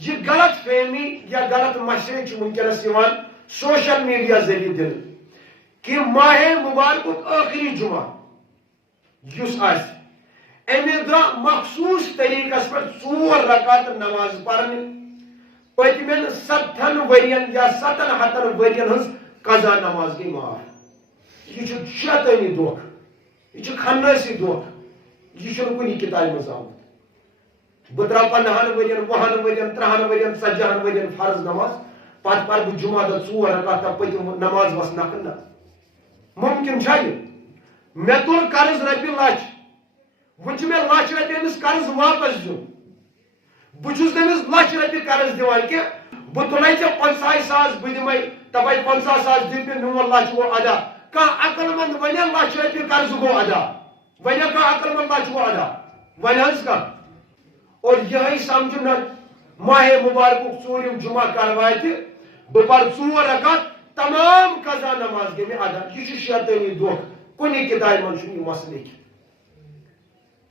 یہ غلط فہمی یا غلط مسئلے ونکس سوشل میڈیا ذریعہ دن کہ ماہ مبارک آخری جمعہ امہ دہ مخصوص طریقس پہ 4 رکعت نماز پڑھنے پتمن 7 ورین یا 7 ورین ہز قضا نماز گئی معاف یہ شیطانی دھوکہ یہ خناسی دھوکہ یہ کن کتاب مز آمت بہ درا 15 ورین 20 ورین 30 ورین 40 ورین فرض نماز پتہ پہ بہ جمعہ دہ 4 رکعت پتم نماز وس نقل ممکن یہ مے تل قرض رۄپیہِ لچھ ون مے لچھ رۄپیہِ أمِس قرض واپس دِیُن بہٕ چھُس تٔمِس لچھ رۄپیہِ قرض دِوان کہِ بہٕ تُلے ژےٚ 50,000 بہٕ دِمے دپے 50,000 دِ مےٚ میون لچھ گوٚو ادا کانٛہہ عقل مند ونے لچھ رۄپیہِ قرض گوٚو ادا ونے کانٛہہ عقل مند لچھ گوٚو ادا ونے حظ کانٛہہ اور یہے سمجھُن نہ ماہ مبارکُک 4 جمعہ کر واتہِ بہٕ پرٕ 4 رکعت تمام قضا نماز گٔے مےٚ ادا یہ چھُ شیطٲنی دھوکہ کُنہِ کتابہِ منٛز چھُنہٕ یہِ مسلہٕ لیکھِتھ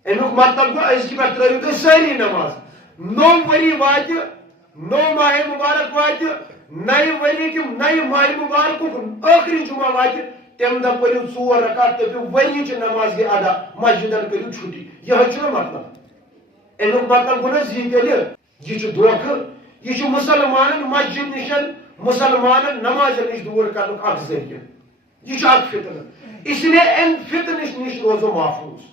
امیُک مطلب گوٚو أزکہِ پٮ۪ٹھ ترٲیِو تُہۍ سٲری نماز 9 ؤری واتہِ 9 ماہ مبارک واتہِ 9 ؤری کہِ 9 ماہ مبارکُک ٲخری جمعہ واتہِ تمہِ دۄہ پٔرِو 4 رکعت دٔپِو ؤریِچ نماز گٔے ادا مسجدن کٔرِو چھُٹی یِہوٚے چھُنہ مطلب امیُک مطلب گوٚو نہ حظ یہِ تیٚلہِ یہ چھُ دھوکہ یہ چھُ مُسلمانن مسجد نشن مسلمانن نماز نش دور کرنُک اکھ ذریعہ یہ چھُ اکھ فتنہ اس لیے امہِ فتنہٕ نش روزو محفوظ